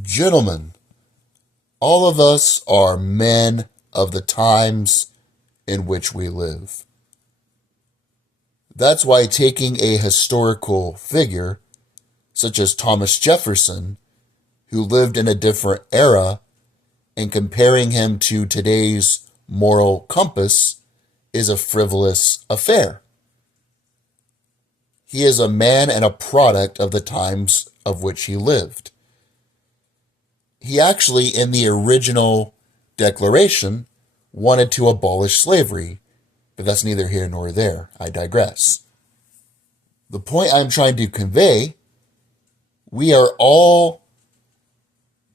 Gentlemen, all of us are men of the times in which we live. That's why taking a historical figure, such as Thomas Jefferson, who lived in a different era, and comparing him to today's moral compass is a frivolous affair. He is a man and a product of the times of which he lived. He actually, in the original Declaration, wanted to abolish slavery, but that's neither here nor there. I digress. The point I'm trying to convey, we are all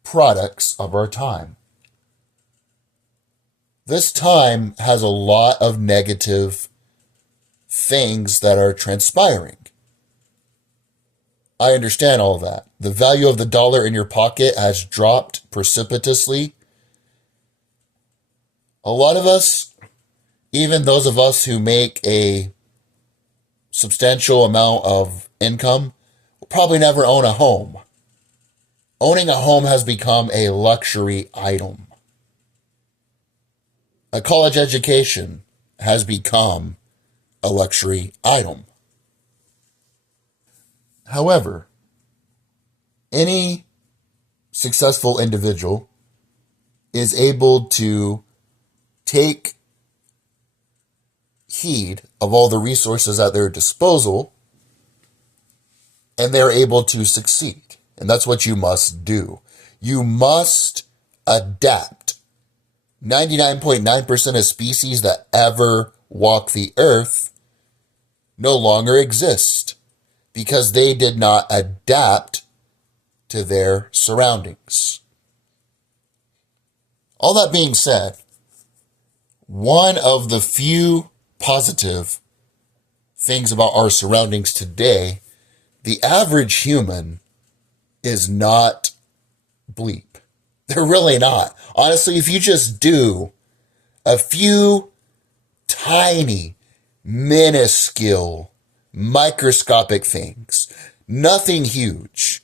products of our time. This time has a lot of negative things that are transpiring. I understand all that. The value of the dollar in your pocket has dropped precipitously. A lot of us, even those of us who make a substantial amount of income, will probably never own a home. Owning a home has become a luxury item. A college education has become a luxury item. However, any successful individual is able to take heed of all the resources at their disposal, and they're able to succeed. And that's what you must do. You must adapt. 99.9% of species that ever walk the earth no longer exist because they did not adapt to their surroundings. All that being said, one of the few positive things about our surroundings today, the average human is not bleep. They're really not. Honestly, if you just do a few tiny, minuscule, microscopic things, nothing huge,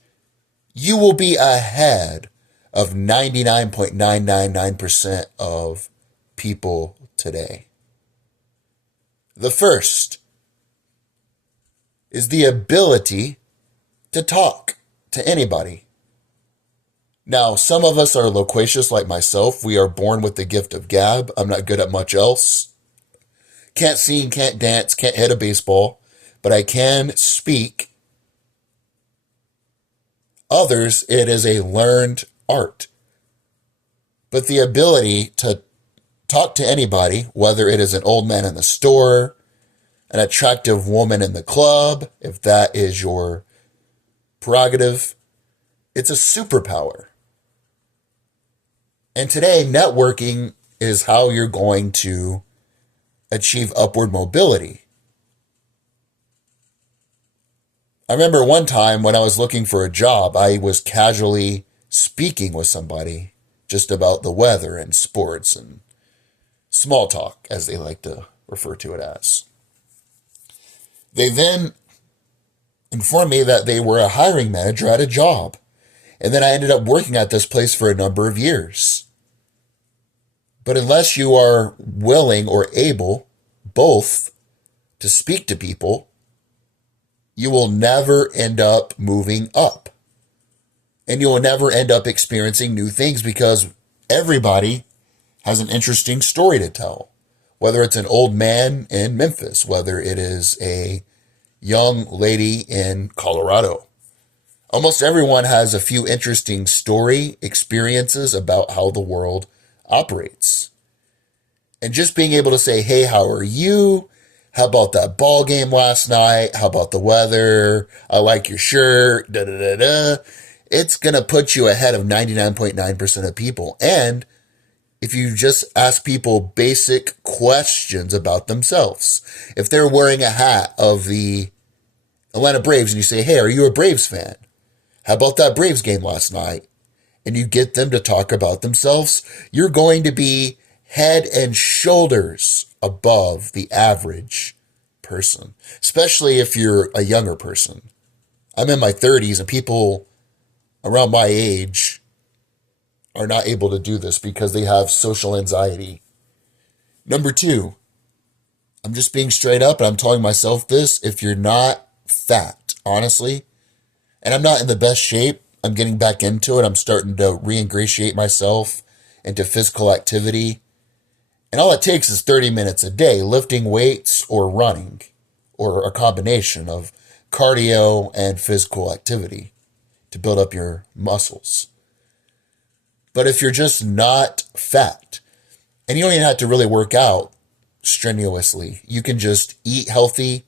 you will be ahead of 99.999% of people today. The first is the ability to talk to anybody. Now, some of us are loquacious like myself. We are born with the gift of gab. I'm not good at much else. Can't sing, can't dance, can't hit a baseball, but I can speak. Others, it is a learned art. But the ability to talk to anybody, whether it is an old man in the store, an attractive woman in the club, if that is your prerogative, it's a superpower. And today, networking is how you're going to achieve upward mobility. I remember one time when I was looking for a job, I was casually speaking with somebody just about the weather and sports and small talk, as they like to refer to it as. They then informed me that they were a hiring manager at a job. And then I ended up working at this place for a number of years. But unless you are willing or able both to speak to people, you will never end up moving up. And you will never end up experiencing new things because everybody has an interesting story to tell. Whether it's an old man in Memphis, whether it is a young lady in Colorado. Almost everyone has a few interesting story experiences about how the world operates. And just being able to say, hey, how are you? How about that ball game last night? How about the weather? I like your shirt. Da da da da. It's going to put you ahead of 99.9% of people. And if you just ask people basic questions about themselves, if they're wearing a hat of the Atlanta Braves and you say, hey, are you a Braves fan? How about that Braves game last night? And you get them to talk about themselves, you're going to be head and shoulders above the average person, especially if you're a younger person. I'm in my 30s and people around my age are not able to do this because they have social anxiety. Number two, I'm just being straight up and I'm telling myself this. If you're not fat, honestly, and I'm not in the best shape, I'm getting back into it. I'm starting to re-ingratiate myself into physical activity. And all it takes is 30 minutes a day, lifting weights or running, or a combination of cardio and physical activity to build up your muscles. But if you're just not fat, and you don't even have to really work out strenuously, you can just eat healthy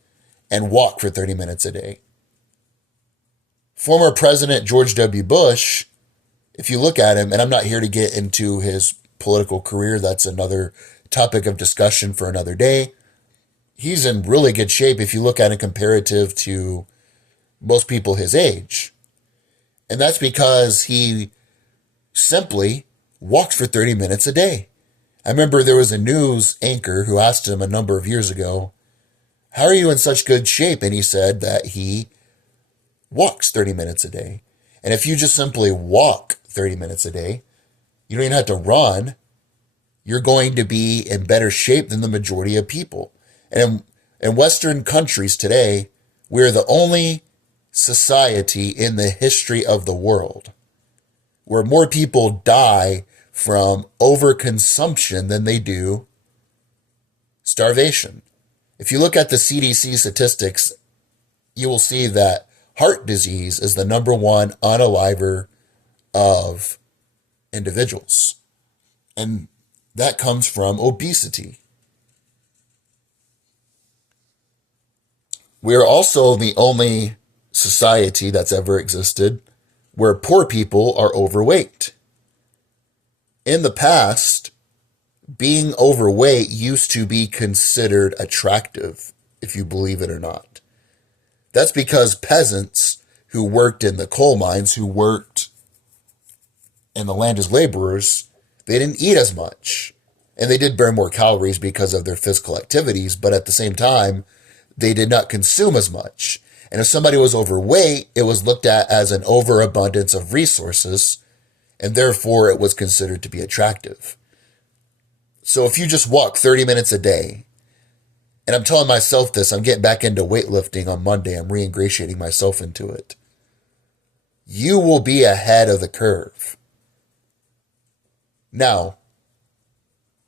and walk for 30 minutes a day. Former President George W. Bush, if you look at him, and I'm not here to get into his political career, that's another topic of discussion for another day. He's in really good shape if you look at it comparative to most people his age. And that's because he simply walks for 30 minutes a day. I remember there was a news anchor who asked him a number of years ago, how are you in such good shape? And he said that he walks 30 minutes a day. And if you just simply walk 30 minutes a day, you don't even have to run, you're going to be in better shape than the majority of people. And in Western countries today, we're the only society in the history of the world where more people die from overconsumption than they do starvation. If you look at the CDC statistics, you will see that heart disease is the number one unaliver of individuals. And that comes from obesity. We are also the only society that's ever existed where poor people are overweight. In the past, being overweight used to be considered attractive, if you believe it or not. That's because peasants who worked in the coal mines, who worked in the land as laborers, they didn't eat as much. And they did burn more calories because of their physical activities, but at the same time, they did not consume as much. And if somebody was overweight, it was looked at as an overabundance of resources, and therefore it was considered to be attractive. So if you just walk 30 minutes a day, and I'm telling myself this, I'm getting back into weightlifting on Monday, I'm re-ingratiating myself into it, you will be ahead of the curve. Now,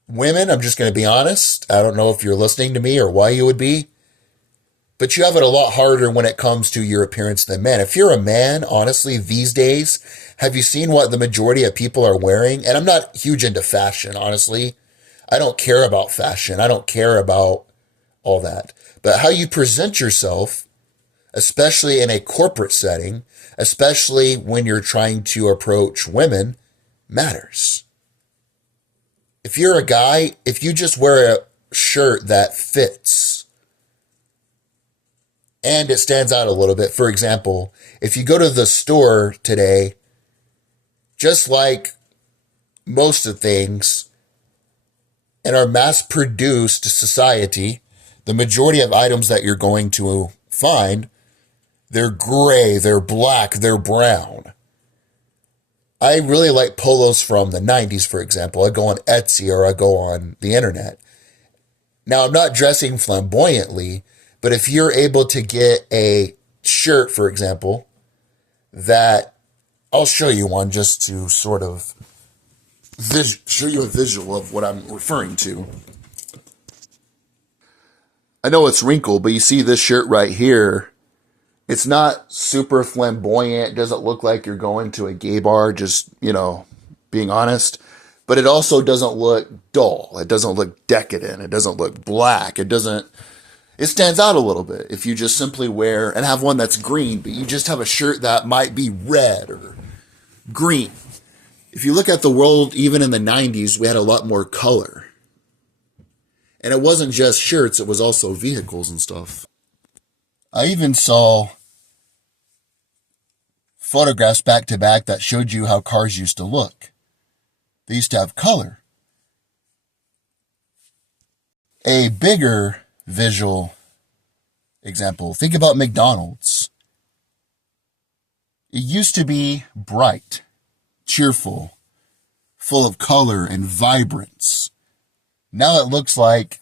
women, I'm just going to be honest, I don't know if you're listening to me or why you would be, but you have it a lot harder when it comes to your appearance than men. If you're a man, honestly, these days, have you seen what the majority of people are wearing? And I'm not huge into fashion, honestly. I don't care about fashion. I don't care about all that. But how you present yourself, especially in a corporate setting, especially when you're trying to approach women, matters. If you're a guy, if you just wear a shirt that fits, and it stands out a little bit. For example, if you go to the store today, just like most of things in our mass-produced society, the majority of items that you're going to find, they're gray, they're black, they're brown. I really like polos from the 90s, for example. I go on Etsy or I go on the internet. Now, I'm not dressing flamboyantly, but if you're able to get a shirt, for example, that I'll show you one just to sort of show you a visual of what I'm referring to. I know it's wrinkled, but you see this shirt right here. It's not super flamboyant. It doesn't look like you're going to a gay bar, just, being honest. But it also doesn't look dull. It doesn't look decadent. It doesn't look black. It stands out a little bit if you just simply wear and have one that's green, but you just have a shirt that might be red or green. If you look at the world, even in the 90s, we had a lot more color. And it wasn't just shirts, it was also vehicles and stuff. I even saw photographs back to back that showed you how cars used to look. They used to have color. A bigger visual example, think about McDonald's. It used to be bright, cheerful, full of color and vibrance. Now it looks like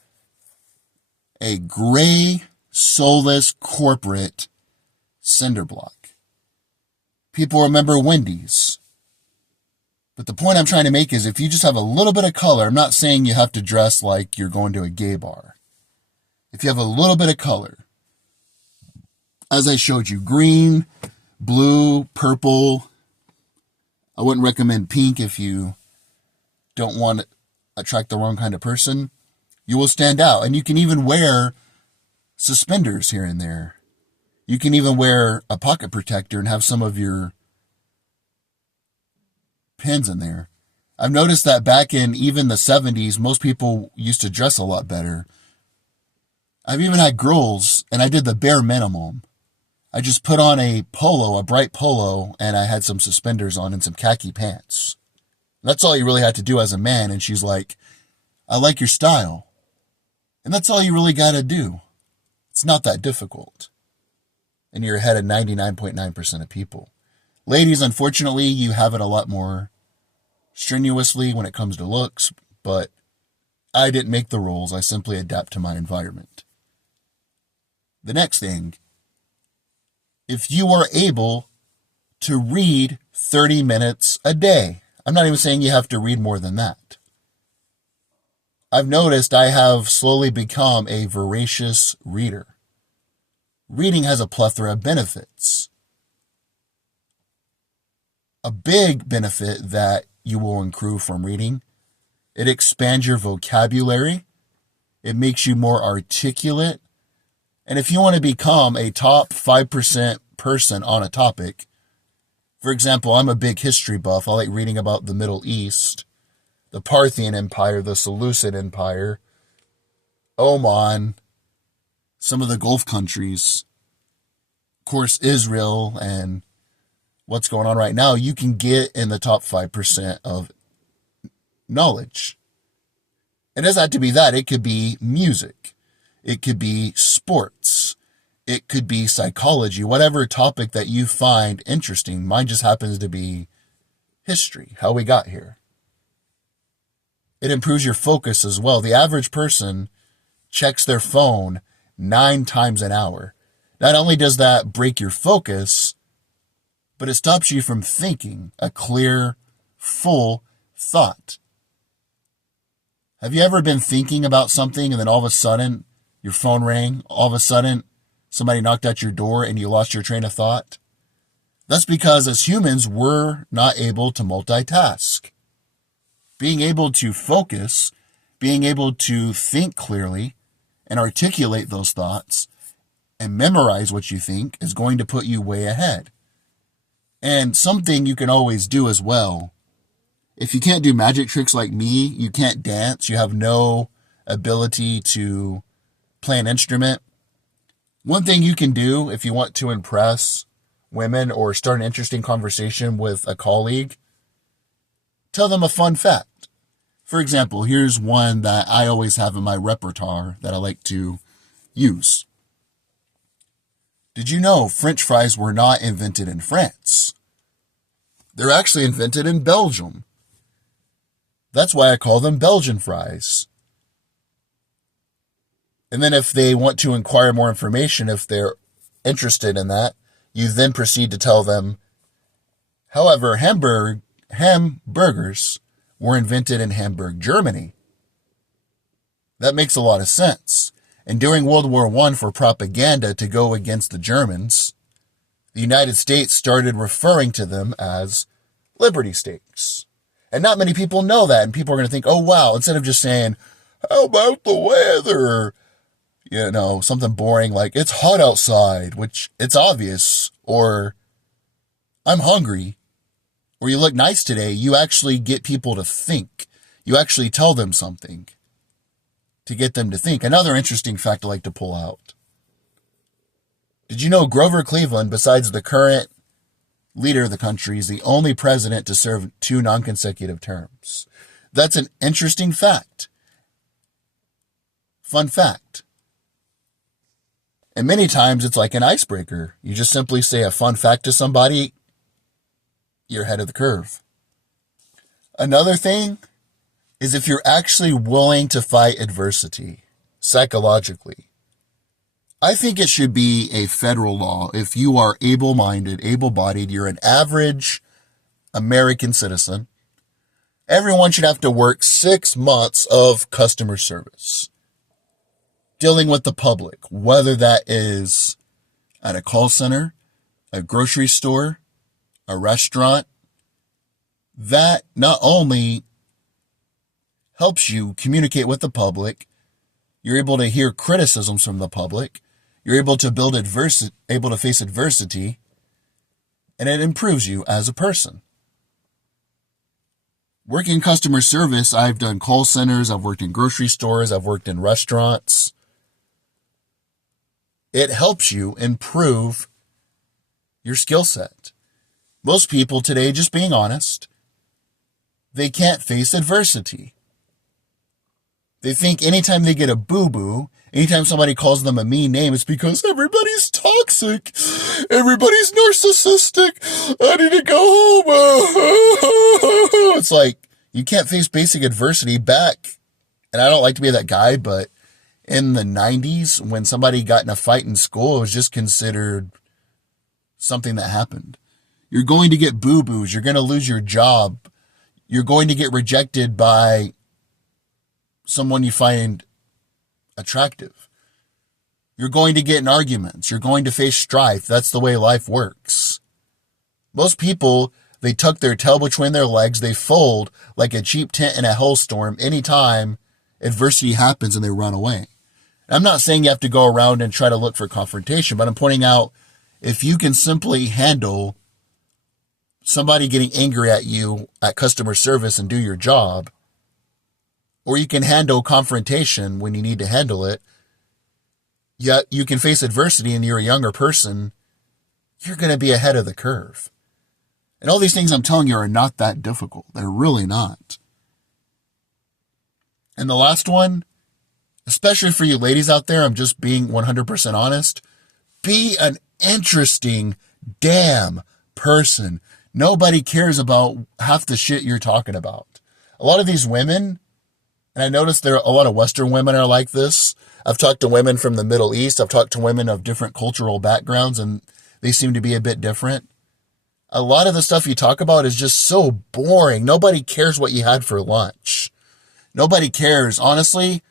a gray, soulless corporate cinder block. People remember Wendy's. But the point I'm trying to make is if you just have a little bit of color, I'm not saying you have to dress like you're going to a gay bar. If you have a little bit of color, as I showed you, green, blue, purple. I wouldn't recommend pink if you don't want to attract the wrong kind of person. You will stand out. And you can even wear suspenders here and there. You can even wear a pocket protector and have some of your pins in there. I've noticed that back in even the 70s, most people used to dress a lot better. I've even had girls, and I did the bare minimum. I just put on a polo, a bright polo, and I had some suspenders on and some khaki pants. That's all you really had to do as a man. And she's like, I like your style. And that's all you really got to do. It's not that difficult. And you're ahead of 99.9% of people. Ladies, unfortunately, you have it a lot more strenuously when it comes to looks, but I didn't make the rules. I simply adapt to my environment. The next thing, if you are able to read 30 minutes a day, I'm not even saying you have to read more than that. I've noticed I have slowly become a voracious reader. Reading has a plethora of benefits. A big benefit that you will accrue from reading, it expands your vocabulary. It makes you more articulate. And if you want to become a top 5% person on a topic, for example, I'm a big history buff. I like reading about the Middle East, the Parthian Empire, the Seleucid Empire, Oman, some of the Gulf countries, of course, Israel, and what's going on right now. You can get in the top 5% of knowledge. It doesn't have to be that. It could be music. It could be sports. It could be psychology, whatever topic that you find interesting. Mine just happens to be history, how we got here. It improves your focus as well. The average person checks their phone 9 times an hour. Not only does that break your focus, but it stops you from thinking a clear, full thought. Have you ever been thinking about something and then all of a sudden your phone rang? All of a sudden somebody knocked at your door and you lost your train of thought? That's because as humans, we're not able to multitask. Being able to focus, being able to think clearly and articulate those thoughts and memorize what you think is going to put you way ahead. And something you can always do as well. If you can't do magic tricks like me, you can't dance, you have no ability to play an instrument. One thing you can do if you want to impress women or start an interesting conversation with a colleague, tell them a fun fact. For example, here's one that I always have in my repertoire that I like to use. Did you know French fries were not invented in France? They're actually invented in Belgium. That's why I call them Belgian fries. And then if they want to inquire more information, if they're interested in that, you then proceed to tell them, however, hamburgers were invented in Hamburg, Germany. That makes a lot of sense. And during World War I, for propaganda to go against the Germans, the United States started referring to them as Liberty Steaks. And not many people know that. And people are going to think, oh, wow, instead of just saying, how about the weather? You know, something boring like, it's hot outside, which it's obvious. Or, I'm hungry. Or you look nice today. You actually get people to think. You actually tell them something to get them to think. Another interesting fact I like to pull out. Did you know Grover Cleveland, besides the current leader of the country, is the only president to serve 2 non-consecutive terms? That's an interesting fact. Fun fact. And many times it's like an icebreaker. You just simply say a fun fact to somebody, you're ahead of the curve. Another thing is if you're actually willing to fight adversity psychologically. I think it should be a federal law if you are able-minded, able-bodied, you're an average American citizen. Everyone should have to work 6 months of customer service, dealing with the public, whether that is at a call center, a grocery store, a restaurant. That not only helps you communicate with the public, you're able to hear criticisms from the public, you're able to face adversity, and it improves you as a person. Working customer service, I've done call centers, I've worked in grocery stores, I've worked in restaurants. It helps you improve your skill set. Most people today, just being honest, they can't face adversity. They think anytime they get a boo-boo, anytime somebody calls them a mean name, it's because everybody's toxic. Everybody's narcissistic. I need to go home. It's like, you can't face basic adversity back. And I don't like to be that guy, but in the 90s, when somebody got in a fight in school, it was just considered something that happened. You're going to get boo-boos. You're going to lose your job. You're going to get rejected by someone you find attractive. You're going to get in arguments. You're going to face strife. That's the way life works. Most people, they tuck their tail between their legs. They fold like a cheap tent in a hailstorm anytime adversity happens and they run away. I'm not saying you have to go around and try to look for confrontation, but I'm pointing out if you can simply handle somebody getting angry at you at customer service and do your job, or you can handle confrontation when you need to handle it, yet you can face adversity and you're a younger person, you're going to be ahead of the curve. And all these things I'm telling you are not that difficult. They're really not. And the last one, especially for you ladies out there, I'm just being 100% honest, be an interesting damn person. Nobody cares about half the shit you're talking about. A lot of these women, and I noticed there are a lot of Western women are like this. I've talked to women from the Middle East. I've talked to women of different cultural backgrounds, and they seem to be a bit different. A lot of the stuff you talk about is just so boring. Nobody cares what you had for lunch. Nobody cares. Honestly,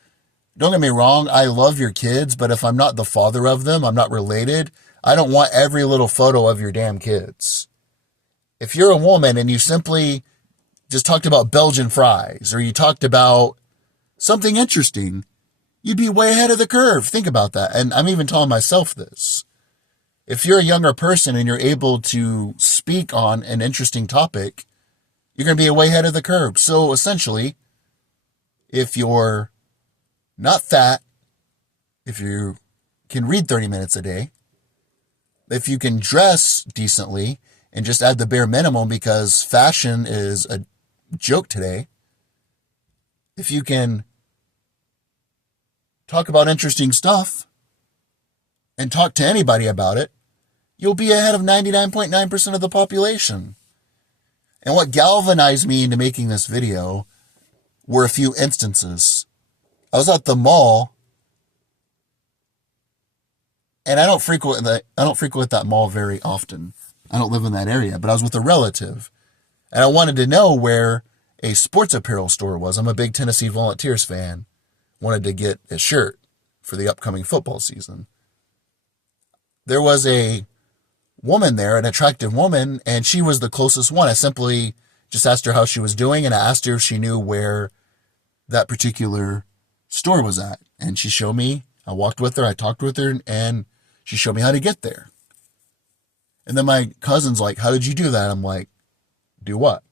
don't get me wrong. I love your kids, but if I'm not the father of them, I'm not related. I don't want every little photo of your damn kids. If you're a woman and you simply just talked about Belgian fries or you talked about something interesting, you'd be way ahead of the curve. Think about that. And I'm even telling myself this. If you're a younger person and you're able to speak on an interesting topic, you're going to be way ahead of the curve. So essentially, if you're not fat, if you can read 30 minutes a day, if you can dress decently and just add the bare minimum because fashion is a joke today, if you can talk about interesting stuff and talk to anybody about it, you'll be ahead of 99.9% of the population. And what galvanized me into making this video were a few instances. I was at the mall, and I don't frequent that mall very often. I don't live in that area, but I was with a relative, and I wanted to know where a sports apparel store was. I'm a big Tennessee Volunteers fan. Wanted to get a shirt for the upcoming football season. There was a woman there, an attractive woman, and she was the closest one. I simply just asked her how she was doing, and I asked her if she knew where that particular store was at. And she showed me. I walked with her, I talked with her, and she showed me how to get there. And then my cousin's like, how did you do that? I'm like, do what?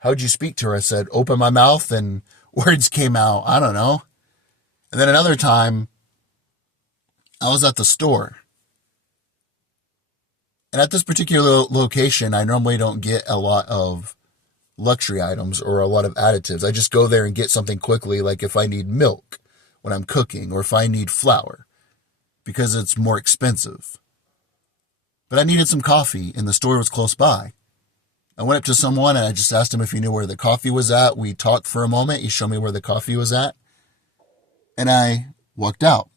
How did you speak to her? I said, open my mouth and words came out. I don't know. And then another time, I was at the store. And at this particular location, I normally don't get a lot of luxury items or a lot of additives. I just go there and get something quickly, like if I need milk when I'm cooking or if I need flour, because it's more expensive. But I needed some coffee and the store was close by. I went up to someone and I just asked him if he knew where the coffee was at. We talked for a moment. He showed me where the coffee was at. And I walked out.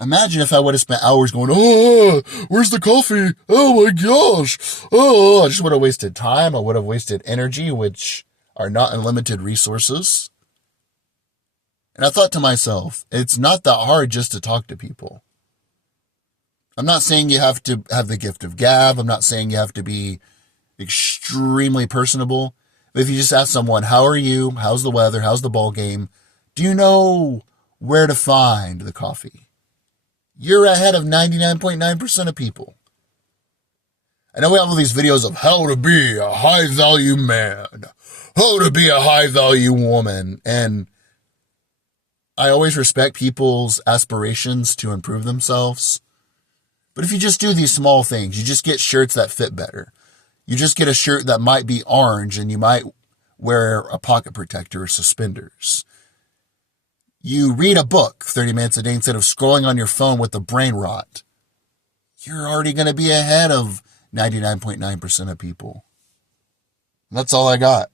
Imagine if I would have spent hours going, oh, where's the coffee? Oh my gosh. Oh, I just would have wasted time. I would have wasted energy, which are not unlimited resources. And I thought to myself, it's not that hard just to talk to people. I'm not saying you have to have the gift of gab. I'm not saying you have to be extremely personable. But if you just ask someone, how are you? How's the weather? How's the ball game? Do you know where to find the coffee? You're ahead of 99.9% of people. I know we have all these videos of how to be a high value man, how to be a high value woman. And I always respect people's aspirations to improve themselves. But if you just do these small things, you just get shirts that fit better. You just get a shirt that might be orange and you might wear a pocket protector or suspenders. You read a book 30 minutes a day instead of scrolling on your phone with the brain rot. You're already going to be ahead of 99.9% of people. That's all I got.